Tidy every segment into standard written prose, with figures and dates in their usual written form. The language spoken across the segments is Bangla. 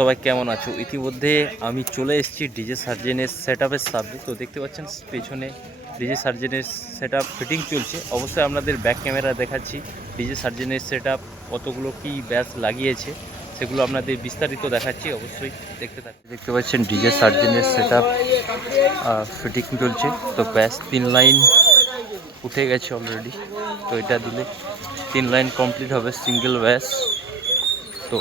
সবাই কেমন আছো? ইতিমধ্যে আমি চলে এসেছি ডিজে সার্জেনের সেটআপের সামনে। তো দেখতে পাচ্ছেন পেছনে ডিজে সার্জেনের সেটআপ ফিটিং চলছে। অবশ্যই আপনাদের ব্যাক ক্যামেরা দেখাচ্ছি ডিজে সার্জেনের সেটআপ কতগুলো কি ব্যাস লাগিয়েছে সেগুলো আপনাদের বিস্তারিত দেখাচ্ছি। অবশ্যই দেখতে থাকুন। দেখতে পাচ্ছেন ডিজে সার্জেনের সেটআপ ফিটিং চলছে। তো ব্যাস 3 লাইন উঠে গেছে অলরেডি। তো এটা দিলে 3 লাইন কমপ্লিট হবে সিঙ্গেল ব্যাস। তো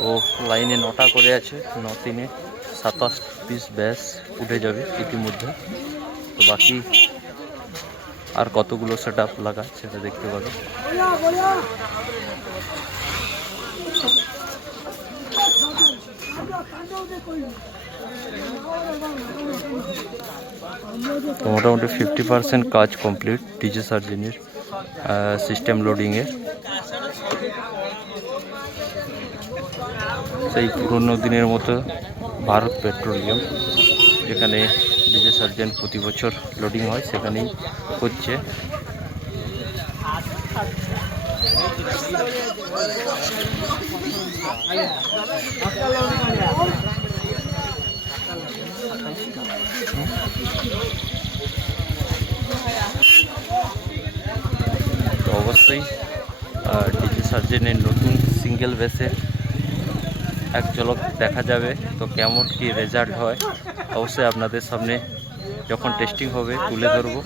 লাইনে 9টা করে আছে, 9 × 3 = 27 পিস ব্যাস উঠে যাবে ইতিমধ্যে। তো বাকি আর কতগুলো সেটআপ লাগা সেটা দেখতে পাবে। তো মোটামুটি 50% কাজ কমপ্লিট ডিজে সার্জেনের সিস্টেম লোডিংয়ের। সেই পুরনো দিনের মতো ভারত পেট্রোলিয়াম যেখানে ডিজে সার্জেন প্রতি বছর লোডিং হয় সেখানেই হচ্ছে। তো অবশ্যই ডিজে সার্জেনের নতুন সিঙ্গেল বেসের এক ঝলক দেখা যাবে। তো কেমন কি রেজাল্ট হয় অবশ্যই আপনাদের সামনে যখন টেস্টিং হবে তুলে ধরবো।